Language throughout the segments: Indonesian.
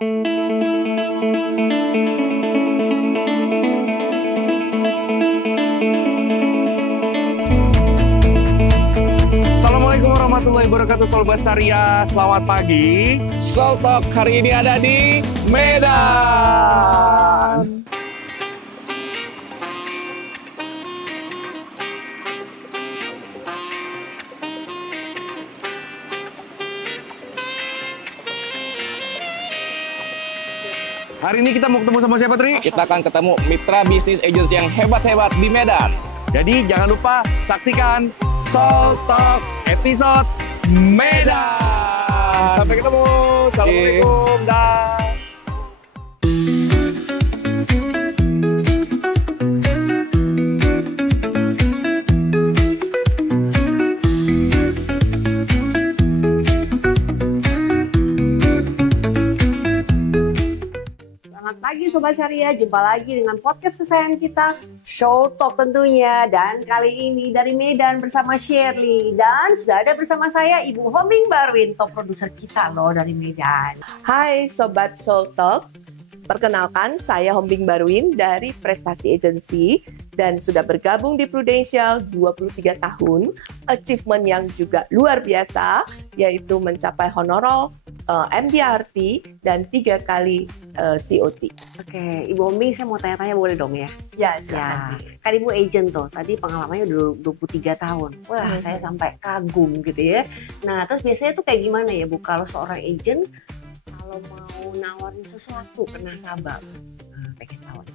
Assalamualaikum warahmatullahi wabarakatuh, Sobat Syariah. Selamat pagi. Soul Talk hari ini ada di Medan. Hari ini kita mau ketemu sama siapa, Tri? Kita akan ketemu mitra bisnis agency yang hebat-hebat di Medan. Jadi jangan lupa saksikan Soul Talk episode Medan. Sampai ketemu. Assalamualaikum. Dah. Pagi Sobat Syariah, jumpa lagi dengan podcast kesayangan kita, Soul Talk tentunya. Dan kali ini dari Medan bersama Shirley. Dan sudah ada bersama saya Ibu Hombing Barwin, top produser kita loh dari Medan. Hai Sobat Soul Talk, perkenalkan saya Hombing Barwin dari Prestasi Agency dan sudah bergabung di Prudential 23 tahun. Achievement yang juga luar biasa, yaitu mencapai honorol MDRT dan 3 kali COT. Oke, Ibu Hombing saya mau tanya-tanya boleh dong ya? Ya, Ya, kan Ibu agent tuh, tadi pengalamannya udah 23 tahun. Wah, saya sampai kagum gitu ya. Nah, terus biasanya tuh kayak gimana ya Bu, kalau seorang agent kalau mau nawarin sesuatu ke nasabah? Nah, pengen tahu.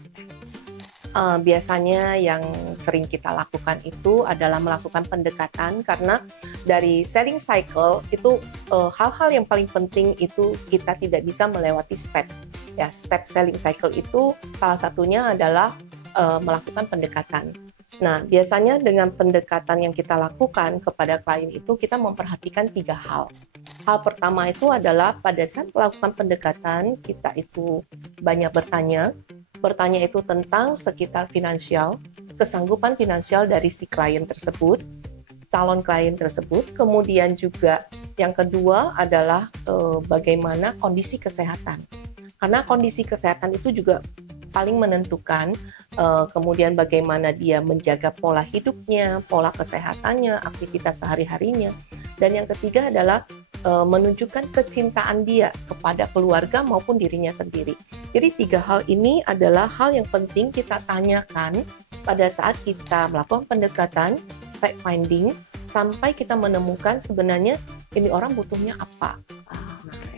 Biasanya yang sering kita lakukan itu adalah melakukan pendekatan, karena dari selling cycle itu hal-hal yang paling penting itu kita tidak bisa melewati step. Ya, step selling cycle itu salah satunya adalah melakukan pendekatan. Nah, biasanya dengan pendekatan yang kita lakukan kepada klien itu kita memperhatikan 3 hal. Hal pertama itu adalah pada saat melakukan pendekatan kita itu banyak bertanya itu tentang sekitar finansial, kesanggupan finansial dari si klien tersebut, calon klien tersebut. Kemudian juga yang kedua adalah bagaimana kondisi kesehatan. Karena kondisi kesehatan itu juga paling menentukan kemudian bagaimana dia menjaga pola hidupnya, pola kesehatannya, aktivitas sehari-harinya. Dan yang ketiga adalah menunjukkan kecintaan dia kepada keluarga maupun dirinya sendiri. Jadi 3 hal ini adalah hal yang penting kita tanyakan pada saat kita melakukan pendekatan, fact finding, sampai kita menemukan sebenarnya ini orang butuhnya apa.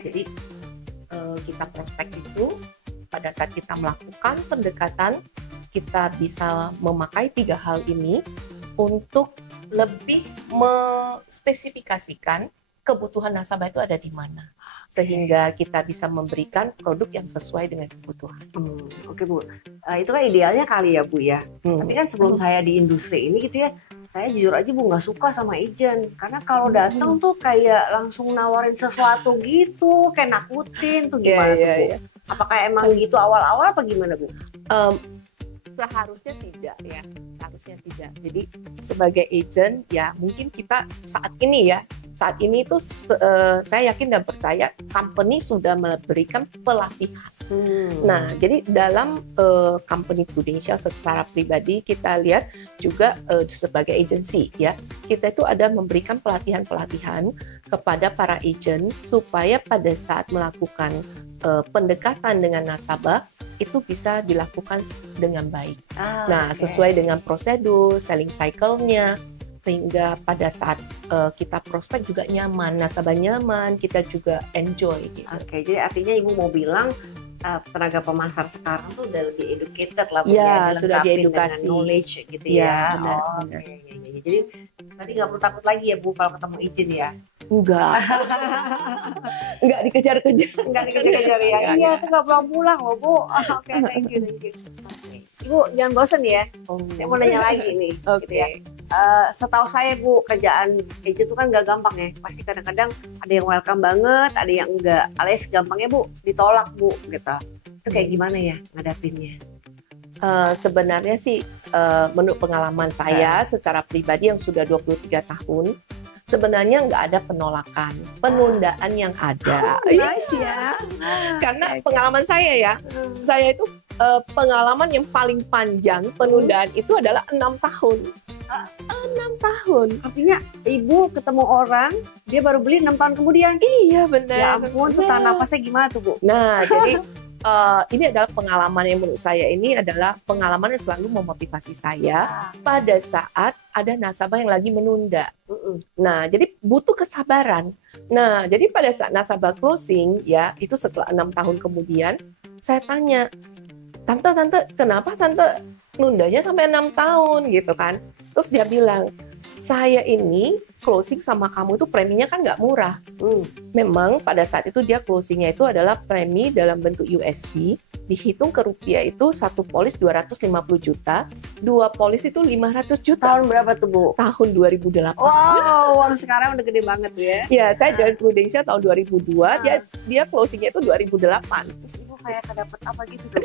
Jadi kita prospek itu pada saat kita melakukan pendekatan, kita bisa memakai 3 hal ini untuk lebih mengspesifikasikan kebutuhan nasabah itu ada di mana, sehingga kita bisa memberikan produk yang sesuai dengan kebutuhan. Oke Bu, itu kan idealnya kali ya Bu ya. Tapi kan sebelum saya di industri ini gitu ya, saya jujur aja Bu nggak suka sama agent, karena kalau datang tuh kayak langsung nawarin sesuatu gitu, kayak nakutin tuh gimana tuh Bu? Apakah emang gitu awal-awal apa gimana Bu? Seharusnya tidak ya, seharusnya tidak. Jadi sebagai agent ya mungkin kita saat ini itu saya yakin dan percaya company sudah memberikan pelatihan. Nah, jadi dalam company Prudential secara pribadi kita lihat juga sebagai agency ya, kita itu ada memberikan pelatihan-pelatihan kepada para agent supaya pada saat melakukan pendekatan dengan nasabah itu bisa dilakukan dengan baik. Sesuai dengan prosedur, selling cycle-nya, sehingga pada saat kita prospek juga nyaman, nasabah nyaman, kita juga enjoy. Gitu. Oke, jadi artinya Ibu mau bilang tenaga pemasar sekarang tuh udah lebih educated lah, ya, sudah diedukasi, dengan knowledge gitu ya. Benar. Jadi tadi nggak perlu takut lagi ya Bu kalau ketemu agent ya? Enggak dikejar-kejar. Enggak dikejar-kejar ya? Iya, itu nggak pulang-pulang loh Bu. Oke, thank you. Ibu jangan bosen ya. Saya mau nanya lagi nih. Oke. Gitu ya. Setahu saya Bu, kerjaan agent itu kan nggak gampang ya. Pasti kadang-kadang ada yang welcome banget, ada yang enggak. Alias gampangnya Bu, ditolak Bu gitu. Itu kayak gimana ya ngadapinnya? Sebenarnya sih menurut pengalaman saya secara pribadi yang sudah 23 tahun, sebenarnya nggak ada penolakan, penundaan yang ada. Nice ya. Karena pengalaman saya ya, saya itu pengalaman yang paling panjang penundaan itu adalah 6 tahun. 6 tahun. Artinya ibu ketemu orang, dia baru beli 6 tahun kemudian. Iya benar. Ya ampun, tuh tahan napasnya gimana tuh Bu? Nah, jadi ini adalah pengalaman yang menurut saya ini adalah pengalaman yang selalu memotivasi saya pada saat ada nasabah yang lagi menunda. Nah, jadi butuh kesabaran. Nah, jadi pada saat nasabah closing ya, itu setelah 6 tahun kemudian, saya tanya, Tante, kenapa Tante nundanya sampai 6 tahun gitu kan? Terus dia bilang, saya ini closing sama kamu itu preminya kan nggak murah. Memang pada saat itu dia closingnya itu adalah premi dalam bentuk USD, dihitung ke rupiah itu 1 polis 250 juta, 2 polis itu 500 juta. Tahun berapa tuh Bu? Tahun 2008. Wow, uang sekarang udah gede banget ya. Ya, saya join Prudential tahun 2002, dia closingnya itu 2008. Terus Ibu kayak kedapet apa gitu tuh?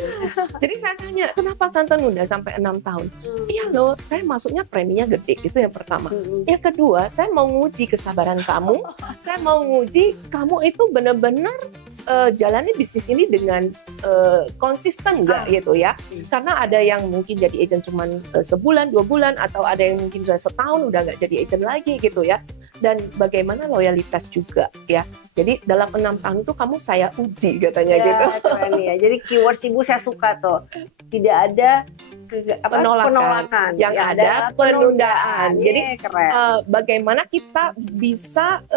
Jadi saya tanya, kenapa Tante nunda sampai 6 tahun? Iya loh, saya masuknya preminya gede, itu yang pertama. Yang kedua, saya mau nguji kesabaran kamu, saya mau nguji kamu itu benar-benar jalani bisnis ini dengan konsisten nggak gitu ya. Karena ada yang mungkin jadi agent cuman sebulan, 2 bulan, atau ada yang mungkin sudah setahun udah nggak jadi agent lagi gitu ya. Dan bagaimana loyalitas juga ya. Jadi dalam 6 tahun itu kamu saya uji katanya Ya, gitu. keren ya. Jadi keywords Ibu saya suka tuh. Tidak ada penolakan. Yang ada penundaan. Jadi keren. bagaimana kita bisa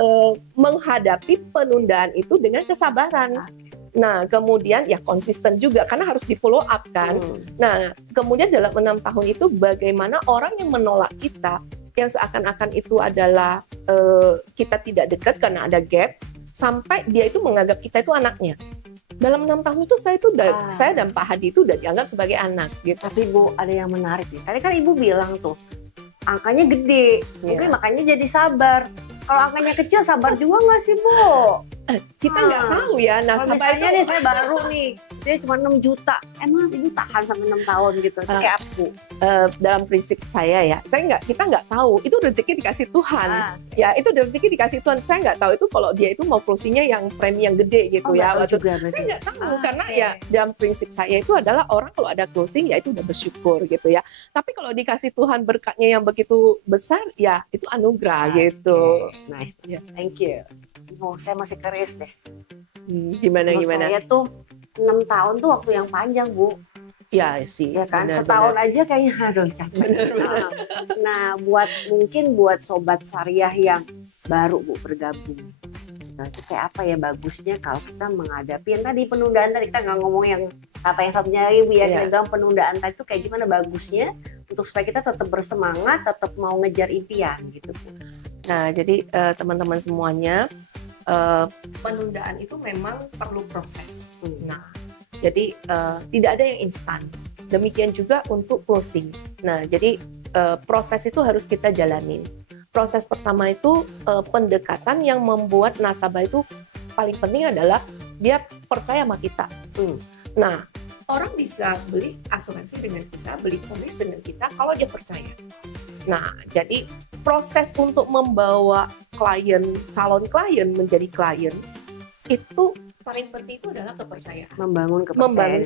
menghadapi penundaan itu dengan kesabaran. Nah, kemudian ya konsisten juga karena harus di follow up kan. Nah, kemudian dalam 6 tahun itu bagaimana orang yang menolak kita yang seakan-akan itu adalah kita tidak dekat karena ada gap, sampai dia itu menganggap kita itu anaknya. Dalam 6 tahun itu saya dan Pak Hadi itu udah dianggap sebagai anak gitu. Tapi Bu, ada yang menarik nih. Tadi kan Ibu bilang tuh angkanya gede, mungkin makanya jadi sabar. Kalau angkanya kecil sabar juga nggak sih Bu? Kita nggak tahu ya. Nah, misalnya nih saya baru nih, dia cuma 6 juta. Emang Ibu tahan sampai 6 tahun gitu? Kayak apa? Dalam prinsip saya ya, kita nggak tahu. Itu rezeki dikasih Tuhan. Ya, itu rezeki dikasih Tuhan. Saya nggak tahu itu kalau dia itu mau closingnya yang premi yang gede gitu ya. Saya nggak tahu karena ya dalam prinsip saya itu adalah orang kalau ada closing ya itu udah bersyukur gitu ya. Tapi kalau dikasih Tuhan berkatnya yang begitu besar ya itu anugerah gitu. Nice, thank you. Oh, saya masih keris deh. Gimana? Saya tuh 6 tahun tuh waktu yang panjang Bu. Ya sih. Ya kan, setahun aja kayaknya aduh capek. Nah, mungkin buat sobat syariah yang baru Bu bergabung. Nah, itu kayak apa ya bagusnya kalau kita menghadapi yang tadi penundaan tadi, kita nggak ngomong yang kata yang satunya lagi Bu ya, kita bilang penundaan tadi itu kayak gimana bagusnya untuk supaya kita tetap bersemangat, tetap mau ngejar impian gitu Bu. Nah, jadi teman-teman semuanya, penundaan itu memang perlu proses. Nah, jadi tidak ada yang instan. Demikian juga untuk closing. Nah, jadi proses itu harus kita jalanin. Proses pertama itu pendekatan yang membuat nasabah itu paling penting adalah dia percaya sama kita. Nah, orang bisa beli asuransi dengan kita, beli polis dengan kita kalau dia percaya. Nah, jadi proses untuk membawa calon klien menjadi klien itu paling penting itu adalah kepercayaan. Membangun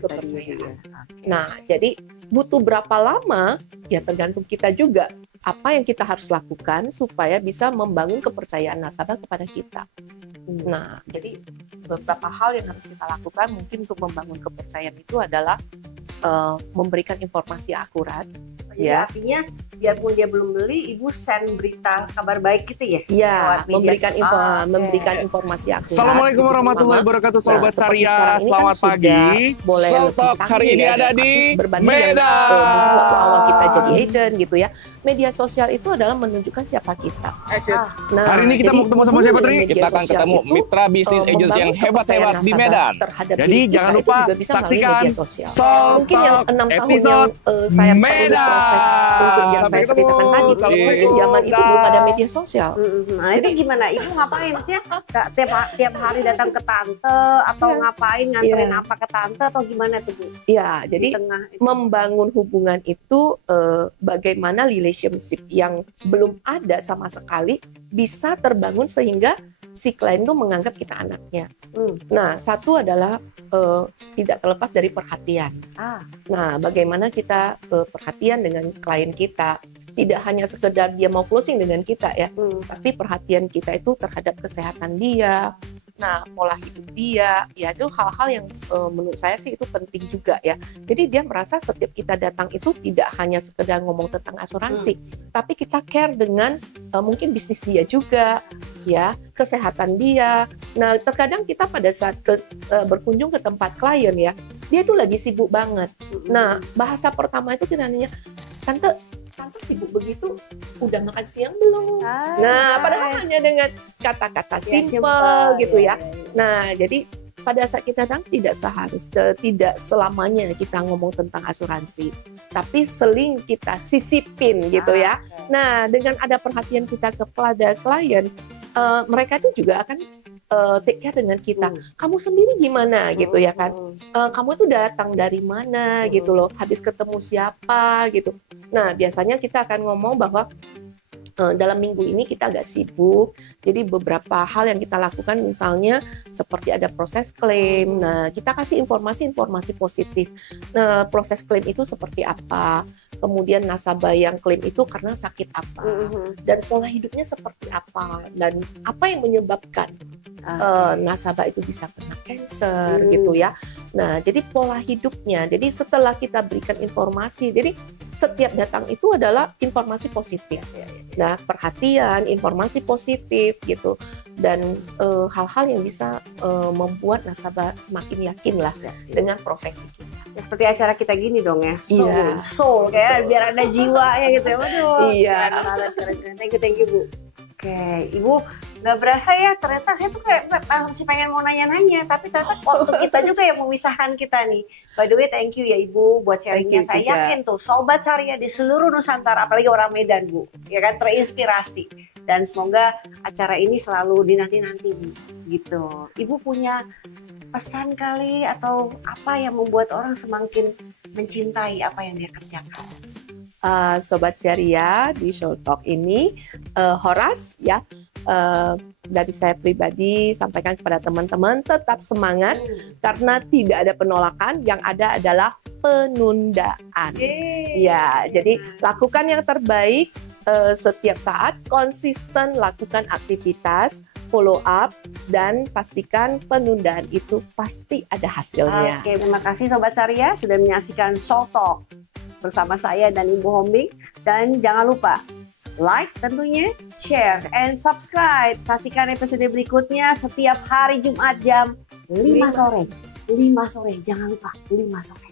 kepercayaan. Nah, jadi butuh berapa lama ya tergantung kita juga apa yang kita harus lakukan supaya bisa membangun kepercayaan nasabah kepada kita. Nah, jadi beberapa hal yang harus kita lakukan mungkin untuk membangun kepercayaan itu adalah memberikan informasi akurat. Jadi artinya biarpun dia belum beli, Ibu send berita kabar baik gitu ya? Iya, memberikan informasi akurat. Assalamualaikum warahmatullahi wabarakatuh, Sobat Syariah. Selamat pagi. Saltok hari ini ada di Medan. Waktu awal kita jadi agent gitu ya. Media sosial itu adalah menunjukkan siapa kita. Nah, hari ini kita mau ketemu sama siapa, Tri? Kita akan ketemu mitra bisnis agents yang hebat-hebat di Medan. Jadi jangan lupa saksikan mungkin yang 6 tahun yang saya Medan. proses untuk yang saya ketemu. ceritakan tadi. Kalau Iya. mungkin zaman itu belum ada media sosial. Nah, itu gimana? Ibu ngapain sih? Tiap hari datang ke tante atau ngapain nganterin apa ke tante atau gimana tuh Bu? Iya, Di jadi tengah itu. membangun hubungan itu bagaimana relationship yang belum ada sama sekali bisa terbangun sehingga si klien itu menganggap kita anaknya. Nah, satu adalah tidak terlepas dari perhatian. Nah, bagaimana kita perhatian dengan klien kita, tidak hanya sekedar dia mau closing dengan kita ya, tapi perhatian kita itu terhadap kesehatan dia, nah pola hidup dia, ya itu hal-hal yang menurut saya sih itu penting juga ya. Jadi dia merasa setiap kita datang itu tidak hanya sekedar ngomong tentang asuransi, tapi kita care dengan mungkin bisnis dia juga, ya kesehatan dia. Nah terkadang kita pada saat berkunjung ke tempat klien ya, dia itu lagi sibuk banget. Nah bahasa pertama itu kita nanya, tante sibuk begitu, udah makan siang belum? Nah, padahal hanya dengan kata-kata simple gitu ya. Nah, jadi pada saat kita datang tidak selamanya kita ngomong tentang asuransi, tapi seling kita sisipin gitu ya. Nah, dengan ada perhatian kita kepada klien, mereka itu juga akan take care dengan kita. Kamu sendiri gimana gitu ya kan? Kamu itu datang dari mana gitu loh? Habis ketemu siapa gitu? Nah biasanya kita akan ngomong bahwa dalam minggu ini kita agak sibuk, jadi beberapa hal yang kita lakukan misalnya seperti ada proses klaim. Nah kita kasih informasi positif. Nah proses klaim itu seperti apa? Kemudian nasabah yang klaim itu karena sakit apa? Dan pola hidupnya seperti apa? Dan apa yang menyebabkan nasabah itu bisa kena cancer gitu ya. Nah, jadi pola hidupnya. Jadi setelah kita berikan informasi, jadi setiap datang itu adalah informasi positif. Nah, perhatian, informasi positif gitu. Dan hal-hal yang bisa membuat nasabah semakin yakin lah dengan profesi kita. Ya, seperti acara kita gini dong ya, soul Soul. kayak biar ada jiwanya gitu ya. Waduh, Iya. keren. Thank you Bu. Oke, Ibu nggak berasa ya, ternyata saya tuh kayak masih pengen mau nanya-nanya, tapi ternyata waktu kita juga yang memisahkan kita nih. By the way, thank you ya Ibu buat sharingnya. Saya yakin tuh Sobat Syariah di seluruh Nusantara, apalagi orang Medan Bu, ya kan terinspirasi. Dan semoga acara ini selalu dinanti-nanti Bu, gitu. Ibu punya pesan kali atau apa yang membuat orang semakin mencintai apa yang dia kerjakan? Sobat Syariah di Show Talk ini, Horas ya, dari saya pribadi sampaikan kepada teman-teman tetap semangat karena tidak ada penolakan, yang ada adalah penundaan. Ya, jadi lakukan yang terbaik setiap saat, konsisten lakukan aktivitas, follow up, dan pastikan penundaan itu pasti ada hasilnya. Oke, terima kasih Sobat Syariah sudah menyaksikan Show Talk bersama saya dan Ibu Hombing. Dan jangan lupa like tentunya, share, and subscribe. Saksikan episode berikutnya setiap hari Jumat jam 5 sore. 5 sore, jangan lupa 5 sore.